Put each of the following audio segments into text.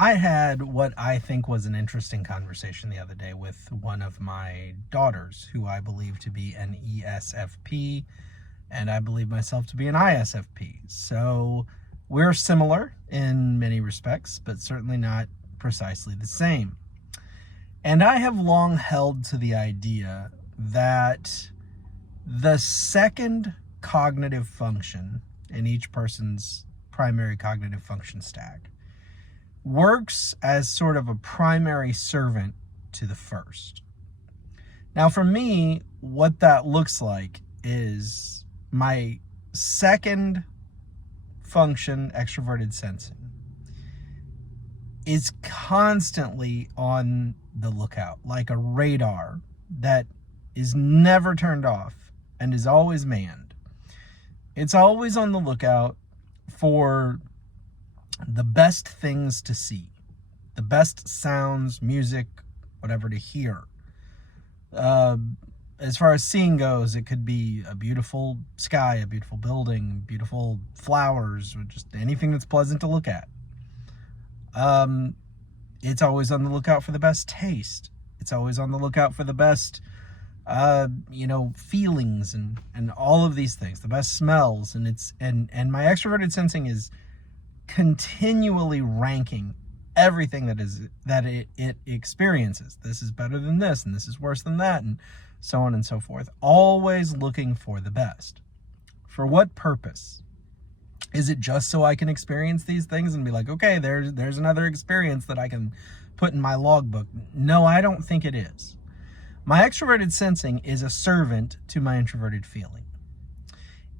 I had what I think was an interesting conversation the other day with one of my daughters, who I believe to be an ESFP, and I believe myself to be an ISFP. So we're similar in many respects, but certainly not precisely the same. And I have long held to the idea that the second cognitive function in each person's primary cognitive function stack works as sort of a primary servant to the first. Now, for me, what that looks like is my second function, extroverted sensing, is constantly on the lookout, like a radar that is never turned off and is always manned. It's always on the lookout for the best things to see, the best sounds, music, whatever to hear. As far as seeing goes, it could be a beautiful sky, a beautiful building, beautiful flowers, or just anything that's pleasant to look at. It's always on the lookout for the best taste. It's always on the lookout for the best, feelings and all of these things, the best smells. And my extroverted sensing is continually ranking everything that it experiences. This is better than this, and this is worse than that, and so on and so forth. Always looking for the best. For what purpose? Is it just so I can experience these things and be like, okay, there's another experience that I can put in my logbook? No, I don't think it is. My extroverted sensing is a servant to my introverted feeling.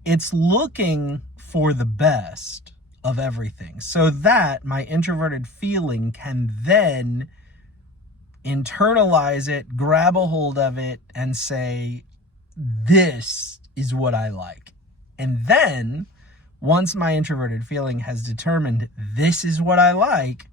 It's looking for the best of everything so that my introverted feeling can then internalize it, grab a hold of it, and say, this is what I like. And then once my introverted feeling has determined this is what I like,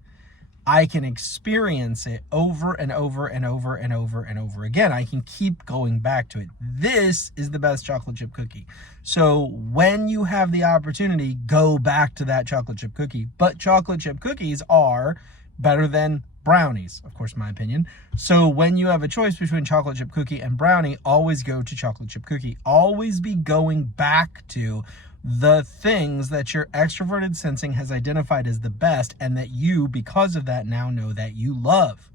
I can experience it over and over and over and over and over again. I can keep going back to it. This is the best chocolate chip cookie. So when you have the opportunity, go back to that chocolate chip cookie. But chocolate chip cookies are better than brownies, of course, my opinion. So when you have a choice between chocolate chip cookie and brownie, always go to chocolate chip cookie. Always be going back to the things that your extroverted sensing has identified as the best, and that you, because of that, now know that you love.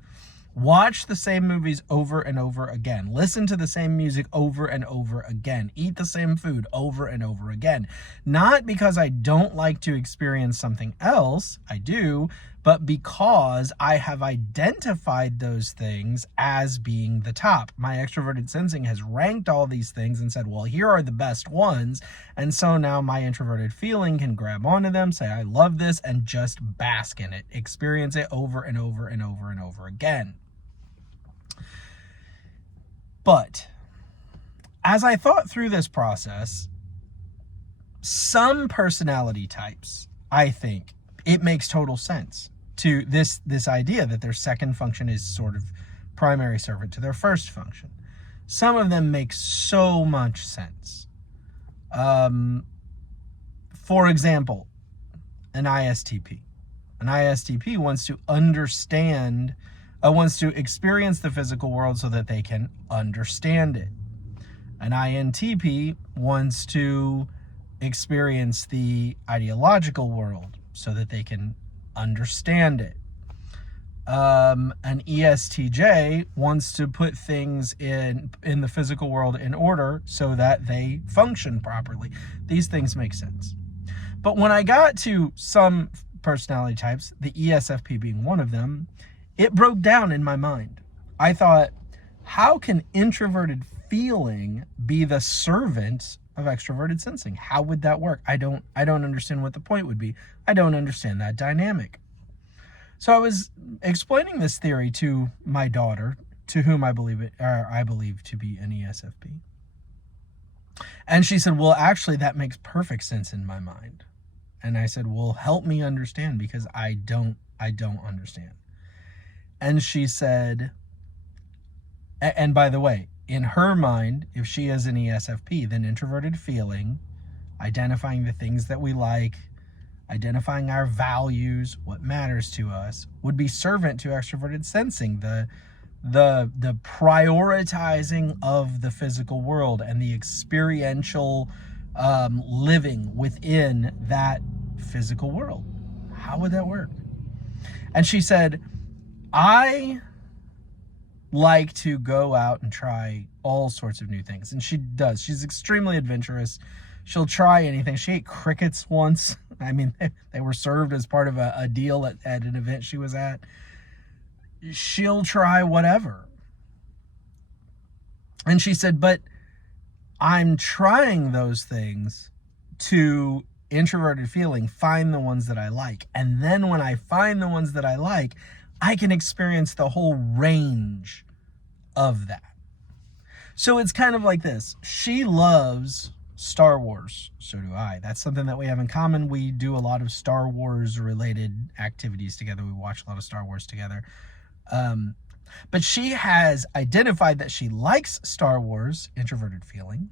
Watch the same movies over and over again. Listen to the same music over and over again. Eat the same food over and over again. Not because I don't like to experience something else, I do, but because I have identified those things as being the top. My extroverted sensing has ranked all these things and said, well, here are the best ones. And so now my introverted feeling can grab onto them, say, I love this, and just bask in it. Experience it over and over and over and over again. But as I thought through this process, some personality types, I think, it makes total sense to this idea that their second function is sort of primary servant to their first function. Some of them make so much sense. For example, an ISTP. An ISTP wants to wants to experience the physical world so that they can understand it. An INTP wants to experience the ideological world so that they can understand it. An ESTJ wants to put things in the physical world in order so that they function properly. These things make sense. But when I got to some personality types, the ESFP being one of them, it broke down in my mind. I thought, how can introverted feeling be the servant of extroverted sensing? How would that work? I don't understand what the point would be. I don't understand that dynamic. So I was explaining this theory to my daughter, to whom I believe to be an ESFP. And she said, well, actually, that makes perfect sense in my mind. And I said, well, help me understand, because I don't understand. And she said, and by the way, in her mind, if she is an ESFP, then introverted feeling, identifying the things that we like, identifying our values, what matters to us, would be servant to extroverted sensing, the prioritizing of the physical world and the experiential living within that physical world. How would that work? And she said, I like to go out and try all sorts of new things. And she does. She's extremely adventurous. She'll try anything. She ate crickets once. I mean, they were served as part of a deal at an event she was at. She'll try whatever. And she said, but I'm trying those things to, introverted feeling, find the ones that I like. And then when I find the ones that I like, I can experience the whole range of that. So it's kind of like this. She loves Star Wars. So do I. That's something that we have in common. We do a lot of Star Wars related activities together. We watch a lot of Star Wars together. But she has identified that she likes Star Wars, introverted feeling.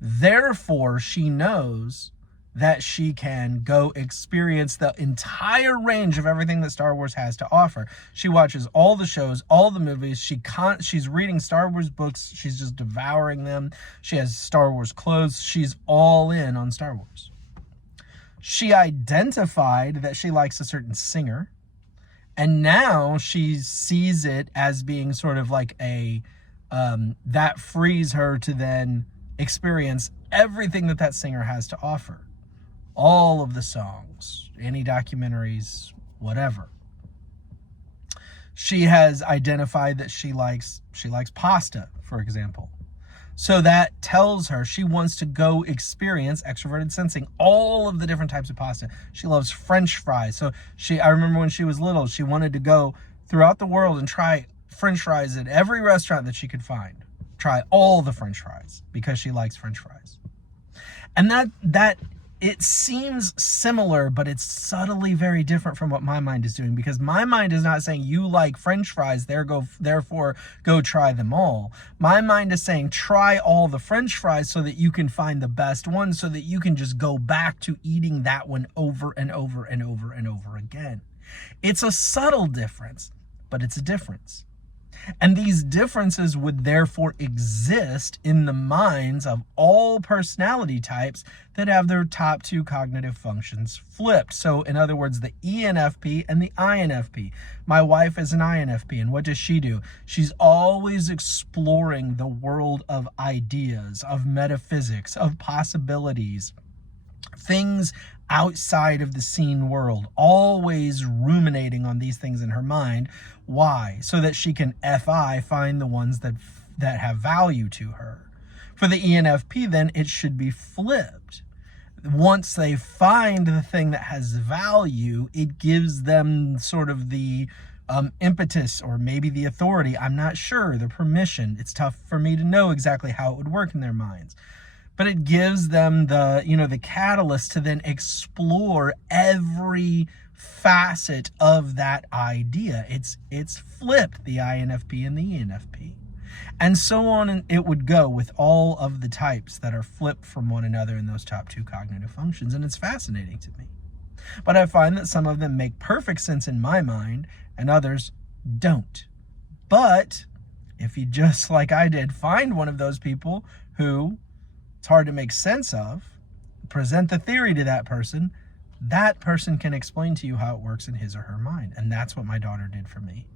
Therefore, she knows that she can go experience the entire range of everything that Star Wars has to offer. She watches all the shows, all the movies. She's reading Star Wars books. She's just devouring them. She has Star Wars clothes. She's all in on Star Wars. She identified that she likes a certain singer, and now she sees it as being sort of like that frees her to then experience everything that singer has to offer. All of the songs, any documentaries, whatever. She has identified that she likes pasta, for example. So that tells her she wants to go experience extroverted sensing, all of the different types of pasta. She loves French fries. So I remember when she was little, she wanted to go throughout the world and try French fries at every restaurant that she could find. Try all the French fries because she likes French fries. And that it seems similar, but it's subtly very different from what my mind is doing, because my mind is not saying you like French fries, therefore go try them all. My mind is saying try all the French fries so that you can find the best one, so that you can just go back to eating that one over and over and over and over again. It's a subtle difference, but it's a difference. And these differences would therefore exist in the minds of all personality types that have their top two cognitive functions flipped. So in other words, the ENFP and the INFP. My wife is an INFP, and what does she do? She's always exploring the world of ideas, of metaphysics, of possibilities, things outside of the seen world, always ruminating on these things in her mind. Why? So that she can find the ones that have value to her. For the ENFP, then, it should be flipped. Once they find the thing that has value, it gives them sort of the impetus, or maybe the authority, I'm not sure, the permission. It's tough for me to know exactly how it would work in their minds. But it gives them the catalyst to then explore every facet of that idea. It's flipped, the INFP and the ENFP. And so on, and it would go with all of the types that are flipped from one another in those top two cognitive functions. And it's fascinating to me. But I find that some of them make perfect sense in my mind and others don't. But if you, just like I did, find one of those people who it's hard to make sense of, present the theory to that person can explain to you how it works in his or her mind. And that's what my daughter did for me.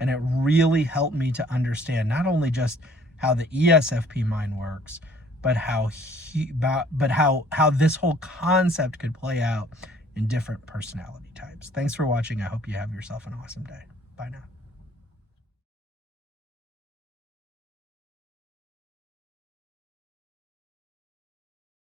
And it really helped me to understand not only just how the ESFP mind works, but how this whole concept could play out in different personality types. Thanks for watching. I hope you have yourself an awesome day. Bye now.